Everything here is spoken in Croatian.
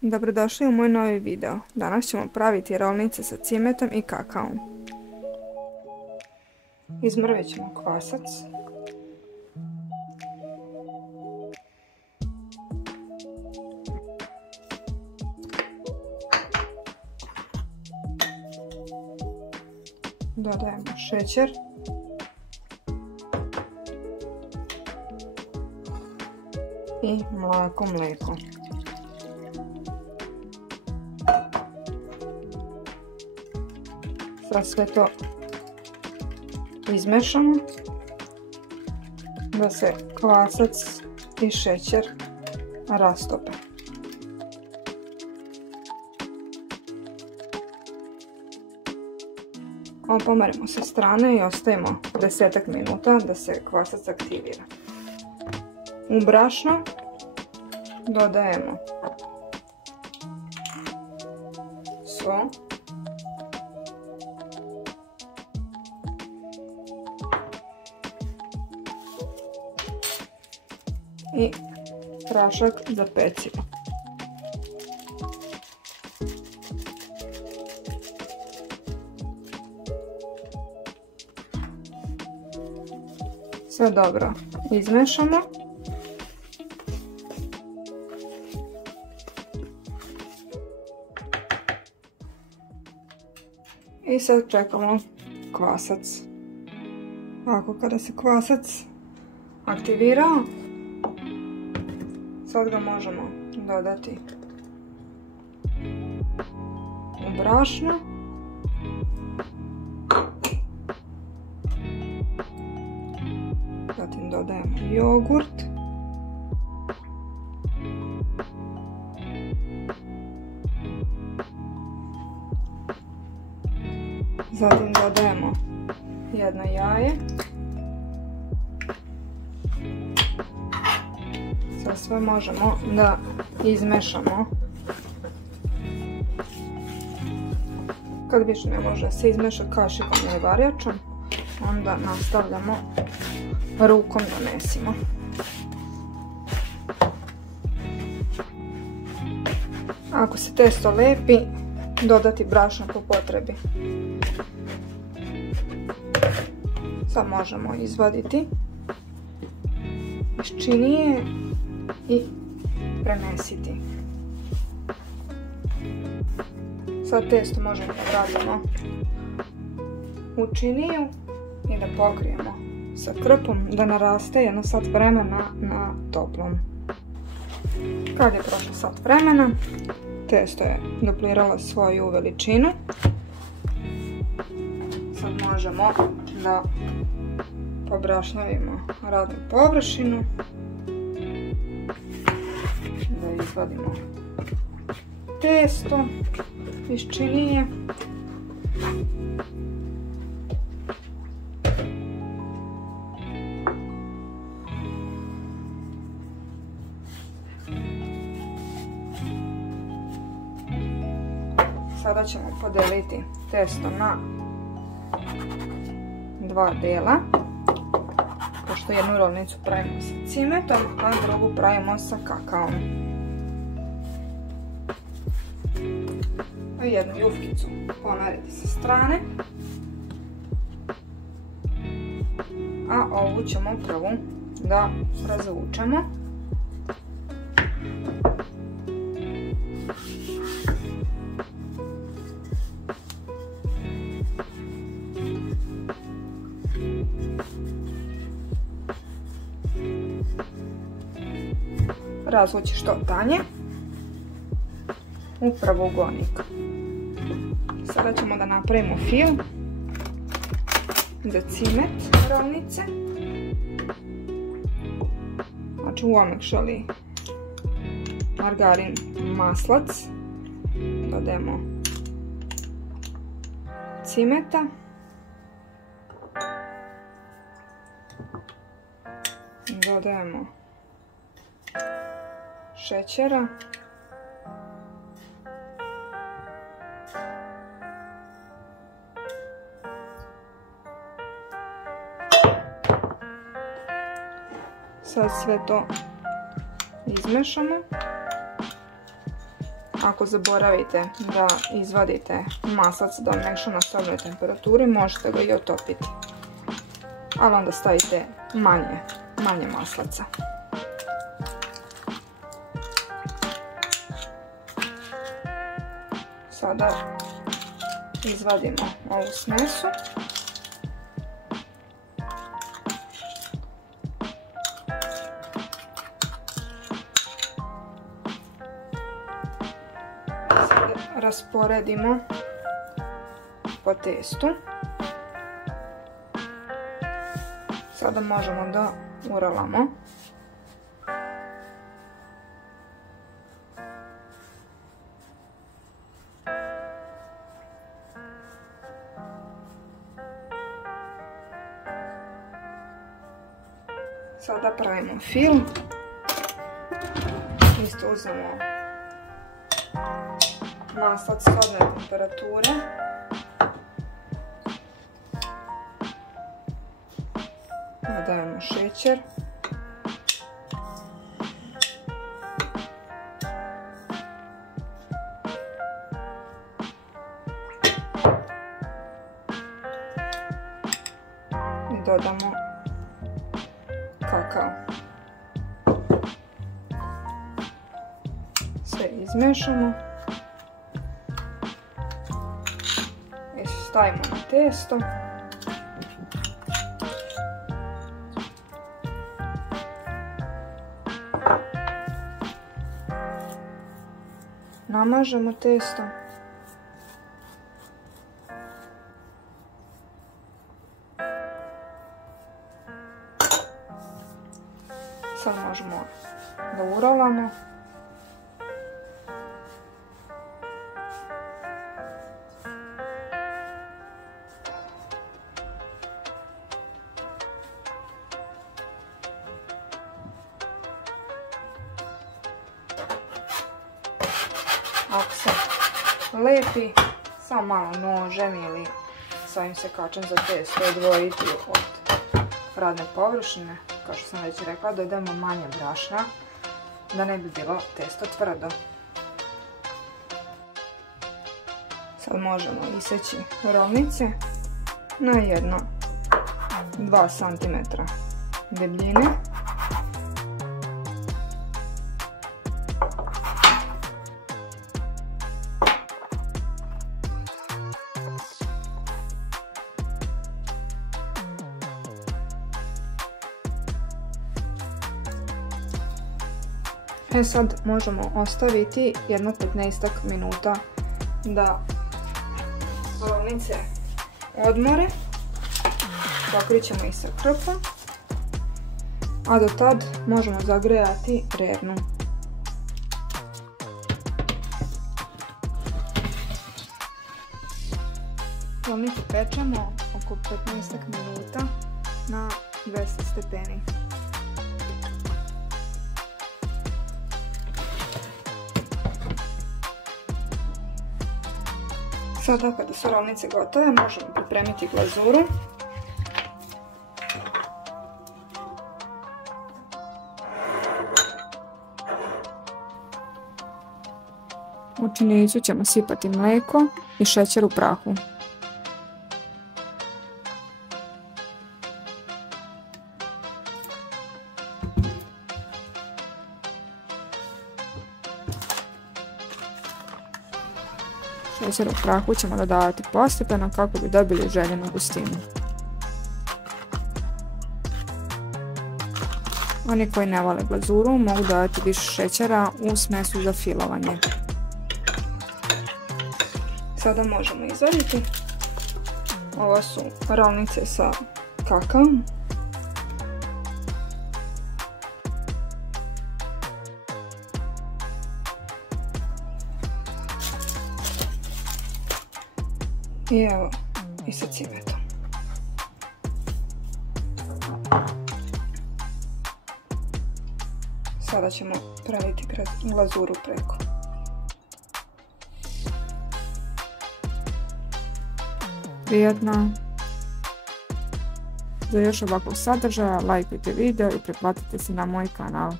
Dobrodošli u moj novi video. Danas ćemo praviti rolnice sa cimetom i kakaom. Izmrvit ćemo kvasac. Dodajemo šećer. I mlijeko. Sad sve to izmešamo da se kvasac i šećer rastope. Pomerimo sa strane i ostavimo 10 minuta da se kvasac aktivira. U brašno dodajemo so, i prašak za pecivo. Sve dobro izmešamo. I sad čekamo kvasac. Ovako, kada se kvasac aktivirao, sad ga možemo dodati u brašno. Zatim dodajemo jogurt. Zatim dodajemo jedno jaje. Sad sve možemo da izmešamo. Kad više ne može se izmeša kašikom ili varjačom, onda nastavljamo rukom da mesimo. Ako se testo lepi, dodati brašno po potrebi. Sad možemo izvaditi iz činije i premesiti. Sad testo možemo da vratimo u činiju i da pokrijemo sa krpom da naraste jedno sat vremena na toplom. Kad je prošlo sat vremena, testo je dupliralo svoju veličinu. Sad možemo da pobrašnjavimo radnu površinu, da izvadimo testo iz činije. Sada ćemo podeliti testo na dva dela, pošto jednu rolnicu pravimo sa cimetom, a drugu pravimo sa kakaom. Jednu jufkicu pomeriti sa strane, a ovu ćemo prvu da razvučemo. Razvući što tanje u pravougojnik. Sada ćemo da napravimo fil za cimet rolnice. Znači u omekšali margarin, maslac, dodajemo cimeta, dodajemo šećera, sad sve to izmešamo. ako zaboravite da izvadite maslac da omeša na sobnoj temperaturi, možete ga i otopiti. Ali onda stavite manje maslaca. Sada izvadimo ovu smesu. Rasporedimo po testu. Sada možemo da urolamo. Sada pravimo fil. Isto uzmemo maslac sobne temperature. Dodajemo šećer. I dodamo kakao. Sve izmešamo. Stavimo na testo. Namažemo testo. Sad možemo da urolamo. Ako se lepi, samo malo nožem ili sa ovim sekačem za testo odvojiti od radne površine. Kao što sam već rekla, dodajemo manje brašna da ne bi bilo testo tvrdo. Sad možemo iseći rolnice na 1-2 cm debljine. Sad možemo ostaviti jedno 15 minuta da rolnice odmore. Pokrit ćemo ih sa krpom, a do tad možemo zagrejati rernu. Rolnice pečemo oko 15 minuta na 200 stepeni. Sada kada su rolnice gotove, možemo pripremiti glazuru. U činjenicu ćemo sipati mlijeko i šećer u prahu. Šećer u prahu ćemo dodavati postepeno kako bi dobili željenu gustinu. Oni koji ne vole glazuru mogu dodati više šećera u smesu za filovanje. Sada možemo izvaditi. Ovo su rolnice sa kakaom. I evo i sa cimetom. Sada ćemo preliti glazuru preko. Prijatno! Za još ovakvog sadržaja lajkujte video i pretplatite se na moj kanal.